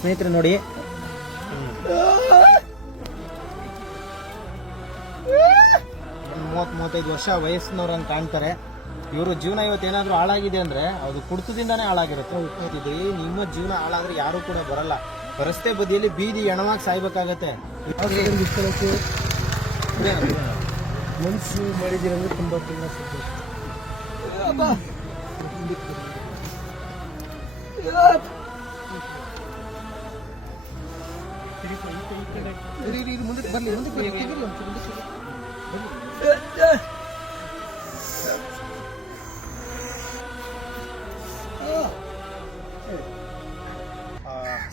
ಸ್ನೇಹಿತರೆ ನೋಡಿ. ಮೂವತ್ ಮೂವತ್ತೈದು ವರ್ಷ ವಯಸ್ಸಿನವ್ರಂಗ್ ಕಾಣ್ತಾರೆ. ಇವರು ಜೀವನ ಇವತ್ತು ಏನಾದ್ರೂ ಹಾಳಾಗಿದೆ ಅಂದ್ರೆ ಅದು ಕುಡ್ತದಿಂದಾನೇ ಹಾಳಾಗಿರುತ್ತೆ. ಇದು ನಿಮ್ಮ ಜೀವನ ಹಾಳಾದ್ರೆ ಯಾರು ಕೂಡ ಬರಲ್ಲ. ರಸ್ತೆ ಬದಿಯಲ್ಲಿ ಬೀದಿ ಹೆಣವಾಗಿ ಸಾಯ್ಬೇಕಾಗತ್ತೆ. ಮನ್ಸು ಮನಸ್ಸು ಮಾಡಿದ್ದೀರಂದ್ರೆ ತುಂಬ ತುಂಬ ಸಂತೋಷ. ಮುಂದಕ್ಕೆ ಬರ್ಲಿ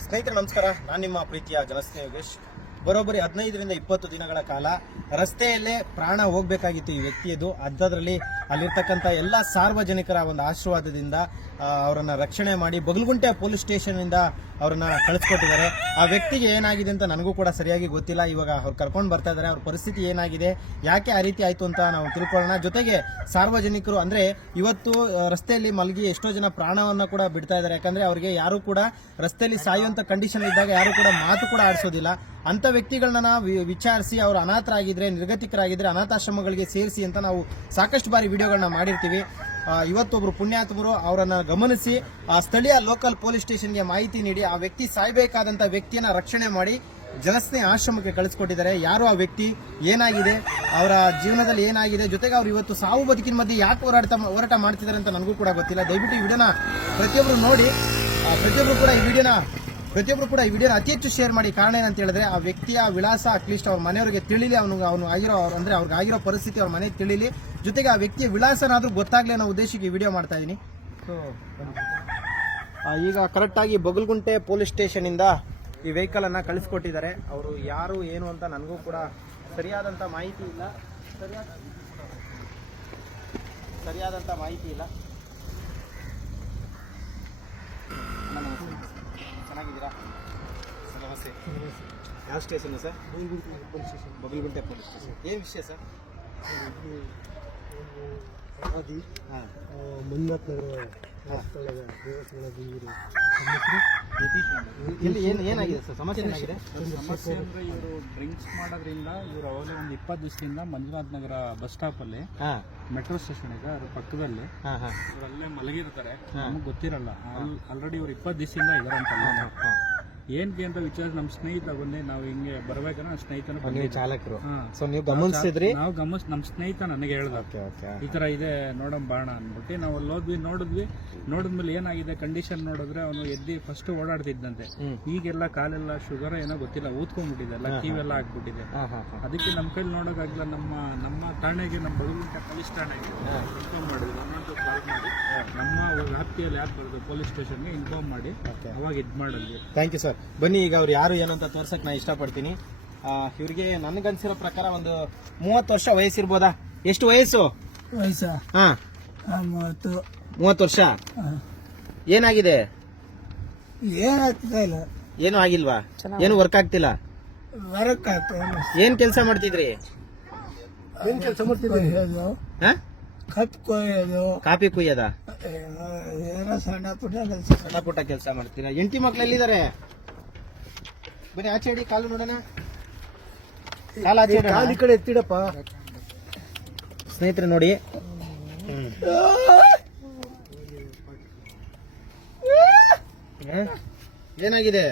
ಸ್ನೇಹಿತರೆ ನಮಸ್ಕಾರ. ನಾನು ನಿಮ್ಮ ಪ್ರೀತಿಯ ಜನಸ್ನೇಹ ಯೋಗೇಶ್. ಬರೋಬ್ಬರಿ ಹದಿನೈದರಿಂದ ಇಪ್ಪತ್ತು ದಿನಗಳ ಕಾಲ ರಸ್ತೆಯಲ್ಲೇ ಪ್ರಾಣ ಹೋಗ್ಬೇಕಾಗಿತ್ತು ಈ ವ್ಯಕ್ತಿಯದು. ಅಂಥದ್ರಲ್ಲಿ ಅಲ್ಲಿರ್ತಕ್ಕಂಥ ಎಲ್ಲ ಸಾರ್ವಜನಿಕರ ಒಂದು ಆಶೀರ್ವಾದದಿಂದ ಅವರನ್ನು ರಕ್ಷಣೆ ಮಾಡಿ ಬಗಲ್ಗುಂಟೆ ಪೊಲೀಸ್ ಸ್ಟೇಷನ್ ಇಂದ ಅವರನ್ನ ಕಳಿಸ್ಕೊಟ್ಟಿದ್ದಾರೆ. ಆ ವ್ಯಕ್ತಿಗೆ ಏನಾಗಿದೆ ಅಂತ ನನಗೂ ಕೂಡ ಸರಿಯಾಗಿ ಗೊತ್ತಿಲ್ಲ. ಇವಾಗ ಅವ್ರು ಕರ್ಕೊಂಡು ಬರ್ತಾ ಇದ್ದಾರೆ. ಅವ್ರ ಪರಿಸ್ಥಿತಿ ಏನಾಗಿದೆ? ಯಾಕೆ ಆ ರೀತಿ ಆಯ್ತು ಅಂತ ನಾವು ತಿಳ್ಕೊಳ್ಳೋಣ. ಜೊತೆಗೆ ಸಾರ್ವಜನಿಕರು ಅಂದ್ರೆ ಇವತ್ತು ರಸ್ತೆಯಲ್ಲಿ ಮಲಗಿ ಎಷ್ಟೋ ಜನ ಪ್ರಾಣವನ್ನ ಕೂಡ ಬಿಡ್ತಾ ಇದ್ದಾರೆ. ಯಾಕಂದ್ರೆ ಅವರಿಗೆ ಯಾರು ಕೂಡ ರಸ್ತೆಯಲ್ಲಿ ಸಾಯುವಂಥ ಕಂಡೀಷನ್ ಇದ್ದಾಗ ಯಾರು ಕೂಡ ಮಾತು ಕೂಡ ಆಡಿಸೋದಿಲ್ಲ. ಅಂತ ವ್ಯಕ್ತಿಗಳನ್ನ ವಿಚಾರಿಸಿ ಅವರು ಅನಾಥರಾಗಿದ್ರೆ, ನಿರ್ಗತಿಕರಾಗಿದ್ರೆ ಅನಾಥಾಶ್ರಮಗಳಿಗೆ ಸೇರಿಸಿ ಅಂತ ನಾವು ಸಾಕಷ್ಟು ಬಾರಿ ವಿಡಿಯೋಗಳನ್ನ ಮಾಡಿರ್ತೀವಿ. ಇವತ್ತೊಬ್ರು ಪುಣ್ಯಾತ್ಮರು ಅವರನ್ನ ಗಮನಿಸಿ, ಆ ಸ್ಥಳೀಯ ಲೋಕಲ್ ಪೊಲೀಸ್ ಸ್ಟೇಷನ್ಗೆ ಮಾಹಿತಿ ನೀಡಿ, ಆ ವ್ಯಕ್ತಿ ಸಾಯ್ಬೇಕಾದಂತ ವ್ಯಕ್ತಿಯನ್ನ ರಕ್ಷಣೆ ಮಾಡಿ ಜನಸ್ನೇ ಆಶ್ರಮಕ್ಕೆ ಕಳಿಸ್ಕೊಟ್ಟಿದ್ದಾರೆ. ಯಾರು ಆ ವ್ಯಕ್ತಿ? ಏನಾಗಿದೆ? ಅವರ ಜೀವನದಲ್ಲಿ ಏನಾಗಿದೆ? ಜೊತೆಗೆ ಅವ್ರು ಇವತ್ತು ಸಾವು ಬದುಕಿನ ಮಧ್ಯೆ ಯಾಕೆ ಹೋರಾಟ ಹೋರಾಟ ಮಾಡ್ತಿದ್ದಾರೆ ಅಂತ ನನಗೂ ಕೂಡ ಗೊತ್ತಿಲ್ಲ. ದಯವಿಟ್ಟು ಈ ವಿಡಿಯೋನ ಪ್ರತಿಯೊಬ್ಬರು ನೋಡಿ ಪ್ರತಿಯೊಬ್ಬರು ಕೂಡ ಈ ವಿಡಿಯೋನ ಪ್ರತಿಯೊಬ್ರು ಕೂಡ ಈ ವಿಡಿಯೋನ ಅತಿ ಹೆಚ್ಚು ಶೇರ್ ಮಾಡಿ. ಕಾರಣ ಏನಂತ ಹೇಳಿದ್ರೆ, ಆ ವ್ಯಕ್ತಿಯ ವಿಳಾಸ ಅಟ್ಲೀಸ್ಟ್ ಅವ್ರ ಮನೆಯವರಿಗೆ ತಿಳಿಲಿ ಅವನು ಅವನು ಆಗಿರೋ ಅಂದ್ರೆ ಅವ್ರಿಗೆ ಆಗಿರೋ ಪರಿಸ್ಥಿತಿ ಅವ್ರ ಮನೆಗೆ ತಿಳಿಲಿ. ಜೊತೆಗೆ ಆ ವ್ಯಕ್ತಿಯ ವಿಳಾಸನಾದ್ರೂ ಗೊತ್ತಾಗ್ಲಿ ಅನ್ನೋ ಉದ್ದೇಶಕ್ಕೆ ಈ ವಿಡಿಯೋ ಮಾಡ್ತಾ ಇದ್ದೀನಿ ಸೊ ಈಗ ಕರೆಕ್ಟಾಗಿ ಬಗಲ್ಗುಂಟೆ ಪೊಲೀಸ್ ಸ್ಟೇಷನ್ ಇಂದ ಈ ವೆಹಿಕಲ್ ಅನ್ನ ಕಳಿಸ್ಕೊಟ್ಟಿದ್ದಾರೆ. ಅವರು ಯಾರು, ಏನು ಅಂತ ನನಗೂ ಕೂಡ ಸರಿಯಾದಂತ ಮಾಹಿತಿ ಇಲ್ಲ. ಸರಿಯಾದ ಸರಿಯಾದಂತ ಮಾಹಿತಿ ಇಲ್ಲ. ಯಾವ station sir police station Bagalagunte police station ಏನು ವಿಷಯ ಸರ್ ಆದಿ ಹಾಂ. ಮಂಜುನಾಥ್ ನಗರ ಸ್ಥಳದ ದೇವಸ್ಥಾನದ ಬೀರು ಎಲ್ಲಿ ಏನು ಏನಾಗಿದೆ ಸರ್ ಸಮಸ್ಯೆ ಏನಾಗಿದೆ ಸಮಸ್ಯೆ ಅಂದ್ರೆ ಇವರು ಡ್ರಿಂಕ್ಸ್ ಮಾಡೋದ್ರಿಂದ ಇವರು ಅವಾಗಲೇ ಒಂದು ಇಪ್ಪತ್ತು ದಿವಸದಿಂದ ಮಂಜುನಾಥ್ ನಗರ ಬಸ್ ಸ್ಟಾಪ್ ಅಲ್ಲಿ ಹಾಂ. ಮೆಟ್ರೋ ಸ್ಟೇಷನ್ ಇದೆ ಅದ್ರ ಪಕ್ಕದಲ್ಲಿ. ಹಾಂ ಹಾಂ. ಇವ್ರು ಅಲ್ಲೇ ಮಲಗಿರ್ತಾರೆ. ನಮಗೆ ಗೊತ್ತಿರಲ್ಲ. ಆಲ್ರೆಡಿ ಇವ್ರು ಇಪ್ಪತ್ತು ದಿವಸದಿಂದ ಇದಾರಂತಲ್ಲ. ಏನ್ಗೆ ಅಂತ ವಿಚಾರ ನಮ್ಮ ಸ್ನೇಹಿತ ಬಂದು ನಾವು ಹಿಂಗೆ ಬರ್ಬೇಕಾದ್ರೆ ನಮ್ಮ ಸ್ನೇಹಿತನ ನೀವು. ಚಾಲಕರು. ಸೊ ನೀವು ಗಮನಿಸಿದ್ರಿ? ನಾವು ಗಮನಿಸ್ ನಮ್ಮ ಸ್ನೇಹಿತ ನನಗೆ ಹೇಳ್ದ. ಈ ತರ ಇದೆ ನೋಡೋಣ ಬಾಣ ಅಂದ್ಬಿಟ್ಟು ನಾವು ಅಲ್ಲಿ ಹೋದ್ವಿ ನೋಡಿದ್ವಿ. ನೋಡಿದ್ಮೇಲೆ ಏನಾಗಿದೆ ಕಂಡೀಷನ್ ನೋಡಿದ್ರೆ ಅವನು ಎದ್ದಿ ಫಸ್ಟ್ ಓಡಾಡ್ತಿದ್ದಂತೆ. ಈಗೆಲ್ಲ ಕಾಲೆಲ್ಲ ಶುಗರ್ ಏನೋ ಗೊತ್ತಿಲ್ಲ ಊದ್ಕೊಂಡ್ಬಿಟ್ಟಿದೆ ಎಲ್ಲ ಕಿವೆಲ್ಲ ಹಾಕ್ಬಿಟ್ಟಿದೆ ಅದಕ್ಕೆ ನಮ್ಮ ಕೈಲಿ ನೋಡೋಕ್ಕಾಗಲ್ಲ ನಮ್ಮ ನಮ್ಮ ಠಾಣೆಗೆ ನಮ್ಮ ಬಡಗುಂಟೆ ಪೊಲೀಸ್ ಠಾಣೆಗೆ ಇನ್ಫಾರ್ಮ್ ಮಾಡಿದ್ವಿ ಅನ್ನೋದು ಕಾಲ್ ಮಾಡಿ ನಮ್ಮ ವ್ಯಾಪ್ತಿಯಲ್ಲಿ ಯಾಕೆ ಬರೋದು ಪೊಲೀಸ್ ಸ್ಟೇಷನ್ಗೆ ಇನ್ಫಾರ್ಮ್ ಮಾಡಿ ಅವಾಗ ಇದು ಮಾಡಿದ್ವಿ. ಥ್ಯಾಂಕ್ ಯು ಸರ್ ಬನ್ನಿ ಈಗ ಅವ್ರು ಯಾರು ಏನು ಅಂತ ತೋರ್ಸಕ್ ನಾ ಇಷ್ಟಪಡ್ತೀನಿ. ಆ, ಇವ್ರಿಗೆ ನನ್ಗನ್ಸಿರೋ ಪ್ರಕಾರ ಒಂದು ಮೂವತ್ತು ವರ್ಷ ವಯಸ್ಸಿರ್ಬೋದಾ? ಎಷ್ಟು ವಯಸ್ಸು? ವಯಸ್ಸ? ಹಾ. ಮೂವತ್ತು. ಮೂವತ್ತು ವರ್ಷ? ಏನಾಗಿದೆ? ಏನಾಗ್ತಿಲ್ಲ ಇಲ್ಲ. ಏನು ಆಗಿಲ್ವಾ? ಏನು ವರ್ಕ್ ಆಗ್ತಿಲ್ಲ? ವರ್ಕ್ ಏನ್ ಕೆಲಸ ಮಾಡ್ತಿದ್ರಿ? ಏನು ಕೆಲಸ ಮಾಡ್ತಿದ್ರಿ ಹಾ? ಕಪ್ ಕೊಯ್ಯೋದು ಕಾಫಿ ಕುಯ್ಯದ? ಏನೋ ಸಣ್ಣ ಪುಟ್ಟ ಕೆಲಸ. ಸಣ್ಣ ಪುಟ್ಟ ಕೆಲಸ ಮಾಡ್ತೀರಾ? ಎಂಟಿ ಮಕ್ಳು ಎಲ್ಲಿದ್ದಾರೆ? ಬನ್ನಿ ಆಚೆ ಇಡಿ ಕಾಲು ನೋಡೋಣ. ಕಾಲು ಆಚೆ ಇಡೋಣ. ಕಾಲಿ ಕಡೆ ಎತ್ತಿಡಪ್ಪ. ಸ್ನೇಹಿತರೆ ನೋಡಿ? ಏನಾಗಿದೆ?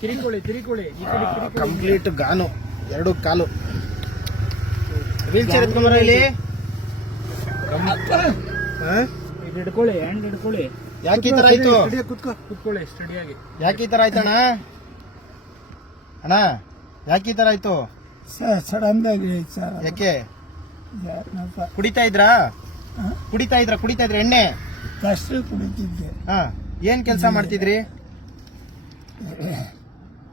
ತಿರಿಕೊಳ್ಳಿ ತಿರಿಕೊಳ್ಳಿ ಈ ಕಡೆ ತಿರುಕೊಳ್ಳಿ. ಕಂಪ್ಲೀಟ್ ಗಾನು. ಎರಡು ಕಾಲು. ವೀಲ್ ಚೇರ್ ಎತ್ಕೊಂಬರ ಇಲ್ಲಿ. ಹಾ? ಇದು ಹಿಡ್ಕೊಳ್ಳಿ ಹ್ಯಾಂಡ್ ಹಿಡ್ಕೊಳ್ಳಿ. ಯಾಕೆ ಈ ತರ ಆಯ್ತು? ಕುತ್ಕೊಳ್ಳಿ ಸ್ಟಡಿಯಾಗಿ ಯಾಕೆ ಈ ತರ ಆಯ್ತಣ್ಣ ಅಣ್ಣ? ಯಾಕೆ ಈ ತರ ಆಯ್ತು? ಸರ್ ಸಡನ್ ಆಗಿ ಸರ್. ಯಾಕೆ? ಕುಡಿತಾ ಇದ್ರಾ? ಕುಡಿತಾ ಇದ್ರ ಕುಡಿತಾ ಇದ್ರ? ಎಣ್ಣೆ? ಕಷ್ಟ ಕುಡಿತಿದ್ದೆ. ಹಾ ಏನ್ ಕೆಲಸ ಮಾಡ್ತಿದ್ರಿ?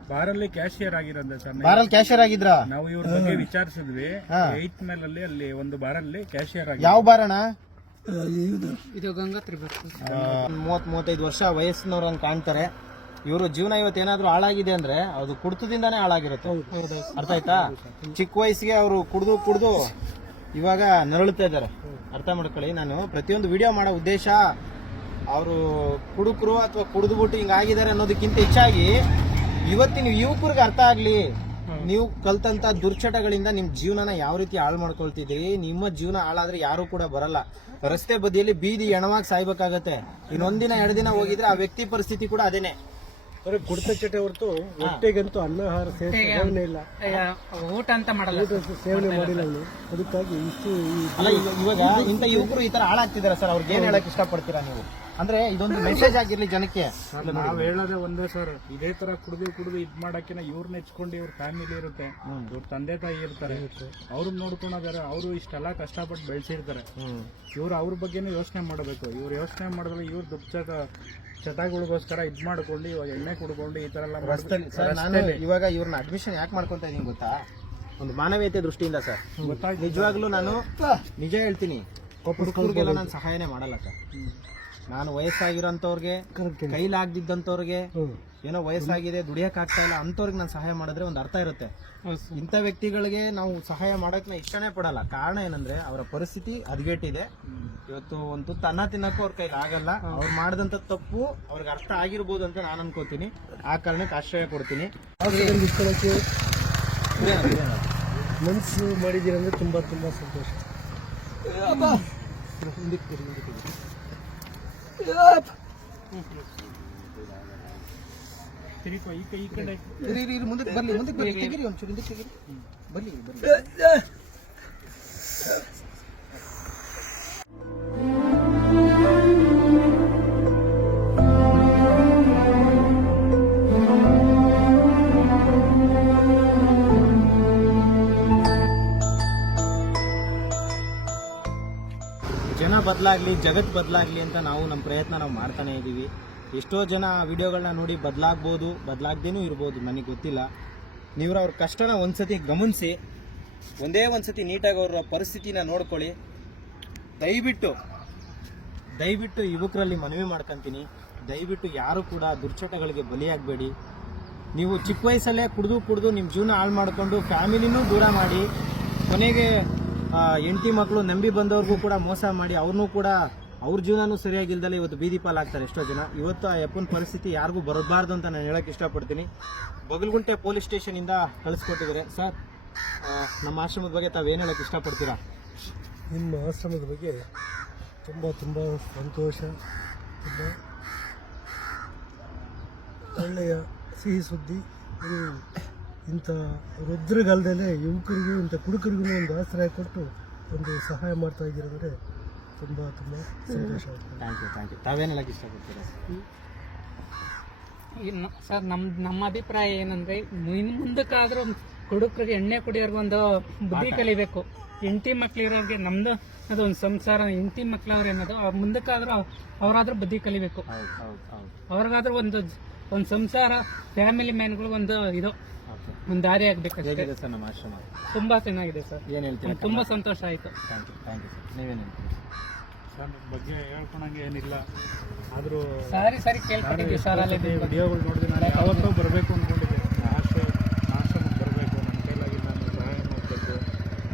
ಬಾರಲ್ಲಿ ಕ್ಯಾಶಿಯರ್ ಆಗಿರಂತೆ ಸರ್ ಬಾರಲ್ಲಿ ಕ್ಯಾಶಿಯರ್ ಆಗಿದ್ರಾ? ನಾವು ಇವ್ರ ಬಗ್ಗೆ ವಿಚಾರಿಸಿದ್ವಿ. ಹಾ. ಏತ್ ಮೇಲಲ್ಲಿ ಅಲ್ಲಿ ಒಂದು ಬಾರಲ್ಲಿ ಕ್ಯಾಶಿಯರ್ ಆಗಿ ಯಾವ ಬಾರಣ ಇದು ಇದು ಗಂಗಾ ತ್ರಿಭುಜ ಮೂವತ್ ಮೂವತ್ತೈದು ವರ್ಷ ವಯಸ್ಸಿನವ್ರಂಗ್ ಕಾಣ್ತಾರೆ. ಇವರು ಜೀವನ ಇವತ್ತು ಏನಾದರೂ ಹಾಳಾಗಿದೆ ಅಂದ್ರೆ ಅದು ಕುಡ್ತದಿಂದಾನೇ ಹಾಳಾಗಿರುತ್ತೆ. ಅರ್ಥ ಆಯ್ತಾ? ಚಿಕ್ಕ ವಯಸ್ಸಿಗೆ ಅವರು ಕುಡ್ದು ಕುಡ್ದು ಇವಾಗ ನರಳುತ್ತಾ ಇದ್ದಾರೆ. ಅರ್ಥ ಮಾಡ್ಕೊಳ್ಳಿ. ನಾನು ಪ್ರತಿಯೊಂದು ವಿಡಿಯೋ ಮಾಡೋ ಉದ್ದೇಶ ಅವರು ಕುಡುಕರು ಅಥವಾ ಕುಡಿದ್ಬಿಟ್ಟು ಹಿಂಗಾಗಿದ್ದಾರೆ ಅನ್ನೋದಕ್ಕಿಂತ ಹೆಚ್ಚಾಗಿ ಇವತ್ತಿನ ಯುವಕರಿಗೆ ಅರ್ಥ ಆಗ್ಲಿ. ನೀವು ಕಲ್ತಂತ ದುರ್ಚಟಗಳಿಂದ ನಿಮ್ ಜೀವನನ ಯಾವ ರೀತಿ ಹಾಳು ಮಾಡ್ಕೊಳ್ತಿದ್ದೀರಿ ನಿಮ್ಮ ಜೀವನ ಹಾಳಾದ್ರೆ ಯಾರು ಕೂಡ ಬರಲ್ಲ. ರಸ್ತೆ ಬದಿಯಲ್ಲಿ ಬೀದಿ ಎಣವಾಗಿ ಸಾಯ್ಬೇಕಾಗತ್ತೆ. ಇನ್ನೊಂದಿನ ಎರಡು ದಿನ ಹೋಗಿದ್ರೆ ಆ ವ್ಯಕ್ತಿ ಪರಿಸ್ಥಿತಿ ಕೂಡ ಅದೇನೆ. ಕುಡಿತ ಚಟೆ ಹೊರತು ಹೊಟ್ಟೆಗಂತೂ ಅನ್ನಹಾರ ಸೇವನೆ ಇಲ್ಲ. ಊಟ ಅಂತ ಮಾಡಲ್ಲ. ಸೇವನೆ ಮಾಡಿಲ್ಲ ಅವನು. ಅದಕ್ಕಾಗಿ ಇಷ್ಟು ಇವಾಗ ಇಂಥ ಯುವಕರು ಈ ತರ ಹಾಳಾಗ್ತಿದಾರೆ ಸರ್ ಅವ್ರಿಗೆ ಏನ್ ಹೇಳಕ್ ಇಷ್ಟಪಡ್ತೀರಾ ನೀವು? ಅಂದ್ರೆ ಇದೊಂದು ಮೆಸೇಜ್ ಆಗಿರ್ಲಿ ಜನಕ್ಕೆ. ನಾವ್ ಹೇಳೋದೇ ಒಂದೇ ಸರ್ ಇದೇ ತರ ಕುಡಿದು ಕುಡಿದು ಇದ್ ಮಾಡಕ್ಕಿನ ಇವ್ರನ್ನ ಹೆಚ್ಕೊಂಡು ಇವ್ರ ಫ್ಯಾಮಿಲಿ ಇರುತ್ತೆ. ಇವ್ರ ತಂದೆ ತಾಯಿ ಇರ್ತಾರೆ. ಅವ್ರನ್ನ ನೋಡ್ಕೊಳೋದಾರೆ ಅವರು ಇಷ್ಟೆಲ್ಲ ಕಷ್ಟಪಟ್ಟು ಬೆಳೆಸಿರ್ತಾರೆ. ಇವ್ರು ಅವ್ರ ಬಗ್ಗೆನೂ ಯೋಚನೆ ಮಾಡಬೇಕು. ಇವ್ರು ಯೋಚನೆ ಮಾಡಿದ್ರೆ ಇವ್ರ ದುಪ್ಚಟ ಚಟಗಳಿಗೋಸ್ಕರ ಇದ್ ಮಾಡ್ಕೊಂಡು ಇವಾಗ ಎಣ್ಣೆ ಕುಡ್ಕೊಂಡು ಈ ತರ ಎಲ್ಲ ಸರ್ ನಾನು ಇವಾಗ ಇವ್ರನ್ನ ಅಡ್ಮಿಷನ್ ಯಾಕೆ ಮಾಡ್ಕೊಂತ ಇದೀನಿ ಗೊತ್ತಾ? ಒಂದು ಮಾನವೀಯತೆ ದೃಷ್ಟಿಯಿಂದ ಸರ್. ಗೊತ್ತಾಯ್ತು. ನಿಜವಾಗ್ಲೂ ನಾನು ನಿಜ ಹೇಳ್ತೀನಿ. ಹುಡುಗರಿಗೆಲ್ಲ ನಾನು ಸಹಾಯನೇ ಮಾಡಲ್ಲ ಸರ್. ನಾನು ವಯಸ್ಸಾಗಿರೋಂಥವ್ರಿಗೆ ಕೈಲಾಗ್ದಿದ್ದಂಥವ್ರಿಗೆ ಏನೋ ವಯಸ್ಸಾಗಿದೆ ದುಡಿಯಕ್ ಆಗ್ತಾ ಇಲ್ಲ ಅಂತವ್ರಿಗೆ ನಾನು ಸಹಾಯ ಮಾಡಿದ್ರೆ ಒಂದು ಅರ್ಥ ಇರುತ್ತೆ. ಇಂಥ ವ್ಯಕ್ತಿಗಳಿಗೆ ನಾವು ಸಹಾಯ ಮಾಡೋಕೆ ನಾ ಇಷ್ಟನೇ ಪಡಲ್ಲ. ಕಾರಣ ಏನಂದ್ರೆ ಅವರ ಪರಿಸ್ಥಿತಿ ಹದಗೆಟ್ಟಿದೆ. ಇವತ್ತು ಒಂದು ತುತ್ತು ಅನ್ನ ತಿನ್ನಕ್ಕೂ ಅವ್ರ ಕೈಲಿ ಆಗಲ್ಲ. ಅವ್ರು ಮಾಡಿದಂಥ ತಪ್ಪು ಅವ್ರಿಗೆ ಅರ್ಥ ಆಗಿರ್ಬೋದು ಅಂತ ನಾನು ಅನ್ಕೋತೀನಿ. ಆ ಕಾರಣಕ್ಕೆ ಆಶ್ರಯ ಕೊಡ್ತೀನಿ. ಮನ್ಸು ಮನಸ್ಸು ಮಾಡಿದ್ದೀರಂದ್ರೆ ತುಂಬಾ ತುಂಬಾ ಸಂತೋಷ. ಹಿಂದಕ್ಕೆ ತಿರುಗಿ, ಹಿಂದಕ್ಕೆ ತಿರುಗಿ. ತಿರುಕೋ ಈ ಕೈ ಈ ಕಡೆ ಇರಿ, ಇರಿ, ಇರಿ, ಮುಂದಕ್ಕೆ ಬರ್ಲಿ ಮುಂದಕ್ಕೆ ಬರ್ಲಿ. ತೆಗೀರಿ ಒಂಚೂರು ಹಿಂದಕ್ಕೆ ತೆಗೀರಿ. ಬರ್ಲಿ ಬರ್ಲಿ. ಜನ ಬದಲಾಗ್ಲಿ ಜಗತ್ ಬದಲಾಗ್ಲಿ ಅಂತ ನಾವು ನಮ್ಮ ಪ್ರಯತ್ನ ನಾವು ಮಾಡ್ತಾನೆ ಇದ್ದೀವಿ. ಎಷ್ಟೋ ಜನ ವಿಡಿಯೋಗಳನ್ನ ನೋಡಿ ಬದಲಾಗ್ಬೋದು, ಬದಲಾಗ್ದೇನೂ ಇರ್ಬೋದು, ನನಗೆ ಗೊತ್ತಿಲ್ಲ. ನೀವು ಅವ್ರ ಕಷ್ಟನ ಒಂದ್ಸತಿ ಗಮನಿಸಿ, ಒಂದೇ ಒಂದ್ಸತಿ ನೀಟಾಗಿ ಅವರ ಪರಿಸ್ಥಿತಿನ ನೋಡ್ಕೊಳ್ಳಿ. ದಯವಿಟ್ಟು ದಯವಿಟ್ಟು ಯುವಕರಲ್ಲಿ ಮನವಿ ಮಾಡ್ಕೊತೀನಿ. ದಯವಿಟ್ಟು ಯಾರು ಕೂಡ ದುರ್ಚಟಗಳಿಗೆ ಬಲಿಯಾಗಬೇಡಿ. ನೀವು ಚಿಕ್ಕ ವಯಸ್ಸಲ್ಲೇ ಕುಡಿದು ಕುಡಿದು ನಿಮ್ಮ ಜೀವನ ಹಾಳು ಮಾಡಿಕೊಂಡು ಫ್ಯಾಮಿಲಿನೂ ದೂರ ಮಾಡಿ, ಕೊನೆಗೆ ಹೆಂಡತಿ ಮಕ್ಕಳು ನಂಬಿ ಬಂದವ್ರಿಗೂ ಕೂಡ ಮೋಸ ಮಾಡಿ ಅವ್ರನ್ನೂ ಕೂಡ ಅವ್ರ ಜೀವನನೂ ಸರಿಯಾಗಿಲ್ದಲೆ ಇವತ್ತು ಬೀದಿ ಪಾಲಾಗ್ತಾರೆ ಎಷ್ಟೋ ಜನ. ಇವತ್ತು ಆ ಯಪ್ಪನ ಪರಿಸ್ಥಿತಿ ಯಾರಿಗೂ ಬರಬಾರ್ದು ಅಂತ ನಾನು ಹೇಳಕ್ಕೆ ಇಷ್ಟಪಡ್ತೀನಿ. ಬಗಲ್ಗುಂಟೆ ಪೊಲೀಸ್ ಸ್ಟೇಷನಿಂದ ಕಳಿಸ್ಕೊಟ್ಟಿದ್ದಾರೆ. ಸರ್ ನಮ್ಮ ಆಶ್ರಮದ ಬಗ್ಗೆ ತಾವೇನು ಹೇಳೋಕ್ಕೆ ಇಷ್ಟಪಡ್ತೀರಾ? ನಿಮ್ಮ ಆಶ್ರಮದ ಬಗ್ಗೆ ತುಂಬ ತುಂಬ ಸಂತೋಷ, ತುಂಬ ಒಳ್ಳೆಯ ಸಿಹಿ ಸುದ್ದಿ. ಇಂಥ ರುದ್ರಗಾಲದಲ್ಲೇ ಯುವಕರಿಗೂ ಇಂಥ ಕುಡುಕರಿಗೂ ಒಂದು ಆಶ್ರಯ ಕೊಟ್ಟು ಒಂದು ಸಹಾಯ ಮಾಡ್ತಾ ಇದ್ದೀರಂದರೆ ತುಂಬ ತುಂಬ ಸಂತೋಷ ಆಗ್ತದೆ. ಥ್ಯಾಂಕ್ ಯು ಥ್ಯಾಂಕ್ ಯು ತಾವೇನೆಲ್ಲ ಇಷ್ಟಪಡ್ತೀರಾ? ಇನ್ನು ಸರ್ ನಮ್ಮ ನಮ್ಮ ಅಭಿಪ್ರಾಯ ಏನಂದ್ರೆ ಇನ್ನು ಮುಂದಕ್ಕಾದ್ರೂ ಹುಡುಗರಿಗೆ ಎಣ್ಣೆ ಕುಡಿಯೋರ್ಗೆ ಒಂದು ಬುದ್ಧಿ ಕಲಿಬೇಕು. ಹೆಂಡತಿ ಮಕ್ಳಿರೋರ್ಗೆ ನಮ್ದು ಒಂದು ಸಂಸಾರ ಹೆಂಡತಿ ಮಕ್ಳವ್ರು ಏನದು ಅವ್ರ ಮುಂದಕ್ಕಾದ್ರೂ ಅವರಾದ್ರೂ ಬುದ್ಧಿ ಕಲಿಬೇಕು. ಹೌದು ಹೌದು ಹೌದು. ಅವ್ರಿಗಾದ್ರೂ ಒಂದು ಒಂದು ಸಂಸಾರ ಫ್ಯಾಮಿಲಿ ಮ್ಯಾನ್ಗಳು ಒಂದು ಇದು ಒಂದು ದಾರಿ ಆಗ್ಬೇಕು ಸರ್ ನಮ್ಮ ಆಶ್ರಮ? ತುಂಬಾ ಚೆನ್ನಾಗಿದೆ ಸರ್. ಏನು ಹೇಳ್ತೀರಾ ತುಂಬಾ ಸಂತೋಷ ಆಯ್ತು. Thank you thank you sir ನೀವೇನು ಹೇಳ್ತೀರಿ? ಸರ್ ಬಗ್ಗೆ ಹೇಳ್ಕೊಳಂಗೆ ಏನಿಲ್ಲ. ಆದರೂ ಸಾರಿ ಸರಿ ಕೇಳ್ಕೊಂಡಿದ್ದೀವಿ ಸರ್ ಅಲ್ಲಿ ವಿಡಿಯೋಗಳು ನೋಡಿದ್ರೆ ನಾನು ಯಾವತ್ತೂ ಬರಬೇಕು ಅಂದ್ಕೊಂಡಿದ್ದೆ ಆಶ್ರಯ ಆಶ್ರಮಕ್ಕೆ ಬರಬೇಕು. ನನ್ನ ಕೈಲಾಗಿ ನಾನು ಸಹಾಯ ಮಾಡಬೇಕು.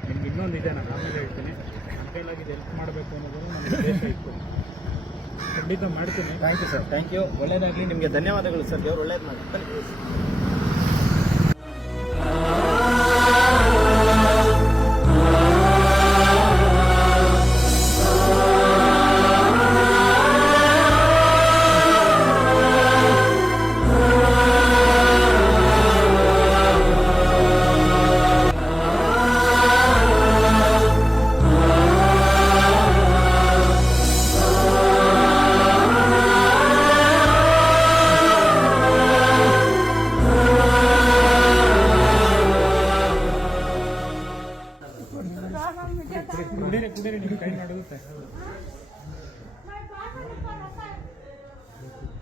ನಿಮ್ಗೆ ಇನ್ನೊಂದು ಇದೆ ನಾನು ಆಮೇಲೆ ಹೇಳ್ತೀನಿ. ನನ್ನ ಕೈಲಾಗಿ ಹೆಲ್ಪ್ ಮಾಡಬೇಕು ಅನ್ನೋದು ನನ್ನ ಉದ್ದೇಶ ಇತ್ತು. ಖಂಡಿತ ಮಾಡ್ತೀನಿ. Thank you sir thank you ಒಳ್ಳೇದಾಗಲಿ. ನಿಮಗೆ ಧನ್ಯವಾದಗಳು ಸರ್. ದೇವ್ರು ಒಳ್ಳೇದು ಮಾಡಿ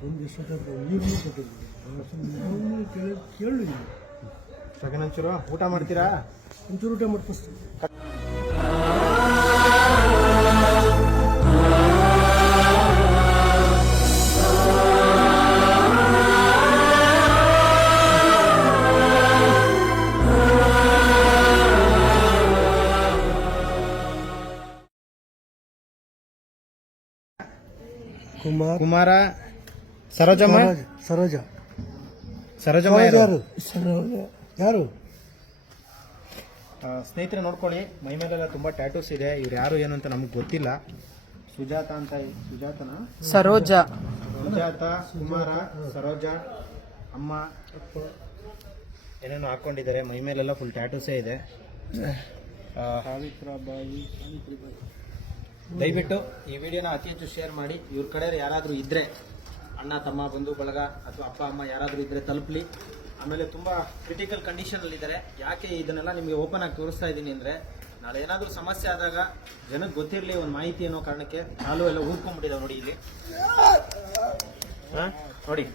ಒಂದು ದಿವಸ ಕೊಟ್ಟಿದ್ದೀನಿ ಕೇಳಿ. ಸಗನ್ ಒಂಚೂರು ಊಟ ಮಾಡ್ತೀರಾ? ಒಂಚೂರು ಊಟ ಮಾಡ್ಕೊಸ್ತೀನಿ ಕುಂಬ ಕುಮಾರ್ ಕುಮಾರ ಸರೋಜಮ್ಮ? ಸರೋಜ ಸರೋಜಮ್ಮ ಯಾರು? ಯಾರು? ಸ್ನೇಹಿತರೆ ನೋಡ್ಕೊಳ್ಳಿ ಮೈ ಮೇಲೆಲ್ಲ ತುಂಬಾ ಟ್ಯಾಟೂಸ್ ಇದೆ ಇವ್ರು ಯಾರು ಏನು ಅಂತ ನಮ್ಗೆ ಗೊತ್ತಿಲ್ಲ. ಸುಜಾತ ಅಂತ ಸುಜಾತನ? ಸರೋಜ. ಸುಜಾತ ಕುಮಾರ ಸರೋಜ ಅಮ್ಮ. ಏನೇನು ಹಾಕೊಂಡಿದ್ದಾರೆ ಮೈ ಮೇಲೆಲ್ಲ ಫುಲ್ ಟ್ಯಾಟೂಸೇ ಇದೆ. ಸಾವಿತ್ರಾಬಾಯಿ ದಯವಿಟ್ಟು ಈ ವಿಡಿಯೋನ ಅತಿ ಹೆಚ್ಚು ಶೇರ್ ಮಾಡಿ. ಇವ್ರ ಕಡೆ ಯಾರಾದರೂ ಇದ್ರೆ ಅಣ್ಣ ತಮ್ಮ ಬಂಧು ಬಳಗ ಅಥವಾ ಅಪ್ಪ ಅಮ್ಮ ಯಾರಾದರೂ ಇದ್ರೆ ತಲುಪಲಿ. ಆಮೇಲೆ ತುಂಬಾ ಕ್ರಿಟಿಕಲ್ ಕಂಡೀಷನ್ ಅಲ್ಲಿ ಇದ್ದಾರೆ ಯಾಕೆ ಇದನ್ನೆಲ್ಲ ನಿಮಗೆ ಓಪನ್ ಆಗಿ ತೋರಿಸ್ತಾ ಇದ್ದೀನಿ ಅಂದ್ರೆ ನಾಳೆ ಏನಾದರೂ ಸಮಸ್ಯೆ ಆದಾಗ ಜನಕ್ಕೆ ಗೊತ್ತಿರಲಿ ಒಂದು ಮಾಹಿತಿ ಅನ್ನೋ ಕಾರಣಕ್ಕೆ ಹಾಲು ಎಲ್ಲ ಊದ್ಕೊಂಡ್ಬಿಟ್ಟಿದ್ದಾವೆ ನೋಡಿ ಇಲ್ಲಿ. ಹಾ? ನೋಡಿ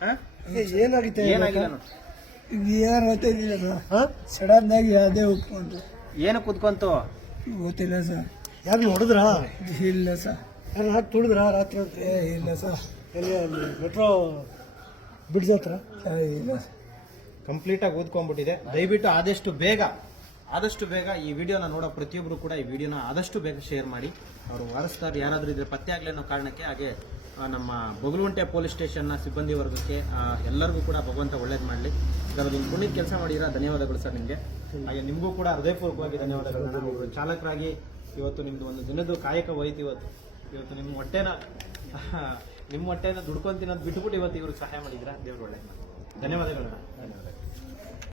ಹಾ? ಏನಾಗಿತ್ತೆ ಏನಾಗಿಲ್ಲ ನೋಡಿ ಏನು ಗೊತ್ತಿಲ್ಲ ಸರ್ ಸಡನ್ ಆಗಿ ಅದೇ ಒಪ್ಕೊಂಡು ಏನು ಕುತ್ಕೊಂತು? ಗೊತ್ತಿಲ್ಲ ಸರ್. ಯಾರು ನೋಡಿದ್ರಾ? ಇಲ್ಲ ಸರ್. ಹಾಕಿ ತುಳಿದ್ರ ರಾತ್ರಿ? ಏ, ಇಲ್ಲ ಸರ್. ಎಲ್ಲಿ, ಅಲ್ಲಿ ಮೆಟ್ರೋ ಬ್ರಿಡ್ಜ್ ಹತ್ರ? ಇಲ್ಲ. ಕಂಪ್ಲೀಟ್ ಆಗಿ ಓದ್ಕೊಂಡ್ಬಿಟ್ಟಿದೆ. ದಯವಿಟ್ಟು ಆದಷ್ಟು ಬೇಗ ಆದಷ್ಟು ಬೇಗ ಈ ವಿಡಿಯೋನ ನೋಡೋ ಪ್ರತಿಯೊಬ್ಬರು ಕೂಡ ಈ ವಿಡಿಯೋನ ಆದಷ್ಟು ಬೇಗ ಶೇರ್ ಮಾಡಿ. ಅವರು ವಾರಸ್ದಾರ್ ಯಾರಾದರೂ ಇದ್ರೆ ಪತ್ತೆ ಆಗಲಿ ಅನ್ನೋ ಕಾರಣಕ್ಕೆ ಹಾಗೆ ನಮ್ಮ ಬೊಗಲುಂಟೆ ಪೊಲೀಸ್ ಸ್ಟೇಷನ್ನ ಸಿಬ್ಬಂದಿ ವರ್ಗಕ್ಕೆ ಎಲ್ಲರಿಗೂ ಕೂಡ ಭಗವಂತ ಒಳ್ಳೇದು ಮಾಡಲಿ. ಪುಣ್ಯದ ಕೆಲಸ ಮಾಡಿರೋ ಧನ್ಯವಾದಗಳು ಸರ್ ನಿಮಗೆ. ಹಾಗೆ ನಿಮಗೂ ಕೂಡ ಹೃದಯಪೂರ್ವಕವಾಗಿ ಧನ್ಯವಾದಗಳು. ಚಾಲಕರಾಗಿ ಇವತ್ತು ನಿಮ್ಮದು ಒಂದು ದಿನದ ಕಾಯಕ ಹೋಯ್ತು ಇವತ್ತು. ಇವತ್ತು ನಿಮ್ಮ ಹೊಟ್ಟೆನ ನಿಮ್ಮ ಹೊಟ್ಟೆನ ದುಡ್ಕೊಂಡು ತಿನ್ನೋದು ಬಿಟ್ಬಿಟ್ಟು ಇವತ್ತು ಇವ್ರಿಗೆ ಸಹಾಯ ಮಾಡಿದ್ರ ದೇವ್ರು ಒಳ್ಳೇದು ಧನ್ಯವಾದಗಳು ಅಣ್ಣ. ಧನ್ಯವಾದಗಳು